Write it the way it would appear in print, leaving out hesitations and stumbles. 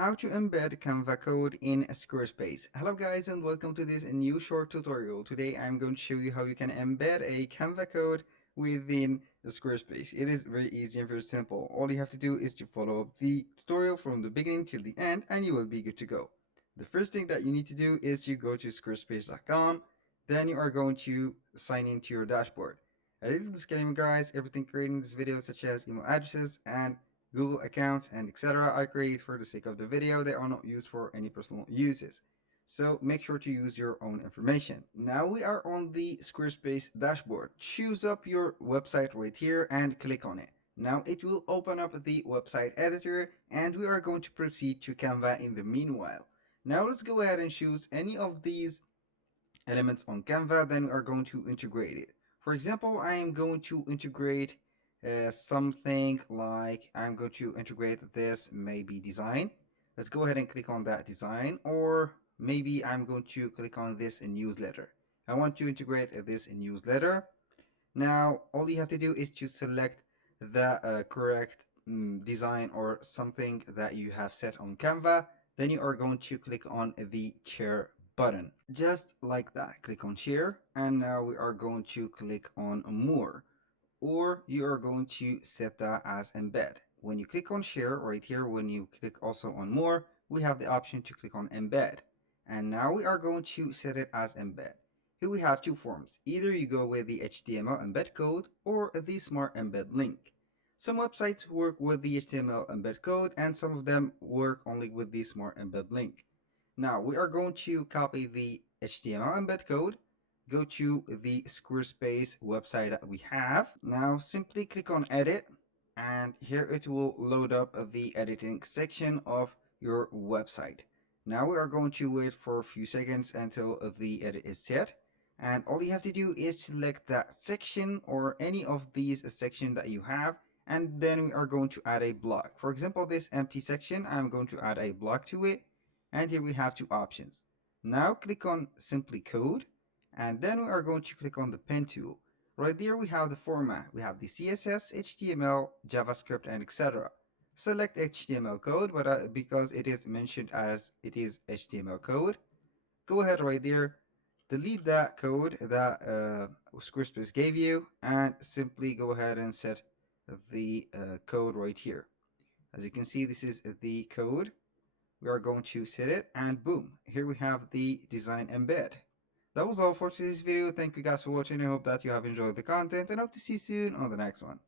How to embed Canva code in Squarespace. Hello guys and welcome to this new short tutorial. Today I'm going to show you how you can embed a Canva code within Squarespace. It is very easy and very simple. All you have to do is to follow the tutorial from the beginning till the end and you will be good to go. The first thing that you need to do is you go to squarespace.com. Then you are going to sign into your dashboard. A little disclaimer guys, everything created in this video such as email addresses and Google accounts and etc. I create for the sake of the video. They are not used for any personal uses. So make sure to use your own information. Now we are on the Squarespace dashboard. Choose up your website right here and click on it. Now it will open up the website editor and we are going to proceed to Canva in the meanwhile. Now let's go ahead and choose any of these elements on Canva, then we are going to integrate it. For example, I am going to integrate something like I'm going to integrate this maybe design. Let's go ahead and click on that design, or maybe I'm going to click on this newsletter. I want to integrate this newsletter. Now all you have to do is to select the correct design or something that you have set on Canva. Then you are going to click on the share button, just like that. Click on share, and now we are going to click on more, or you are going to set that as embed. When you click on share right here, when you click also on more, we have the option to click on embed, and now we are going to set it as embed. Here we have two forms. Either you go with the HTML embed code or the smart embed link. Some websites work with the HTML embed code and some of them work only with the smart embed link. Now we are going to copy the HTML embed code, go to the Squarespace website that we have. Now simply click on edit, and here it will load up the editing section of your website. Now we are going to wait for a few seconds until the edit is set, and all you have to do is select that section or any of these section that you have, and then we are going to add a block. For example, this empty section, I'm going to add a block to it, and here we have two options. Now click on simply code, and then we are going to click on the pen tool. Right there we have the format. We have the CSS, HTML, JavaScript, and etc. Select HTML code, but because it is mentioned as it is HTML code, go ahead right there, delete that code that Squarespace gave you, and simply go ahead and set the code right here. As you can see, this is the code. We are going to set it, and boom, here we have the design embed. That was all for today's video. Thank you guys for watching. I hope that you have enjoyed the content and hope to see you soon on the next one.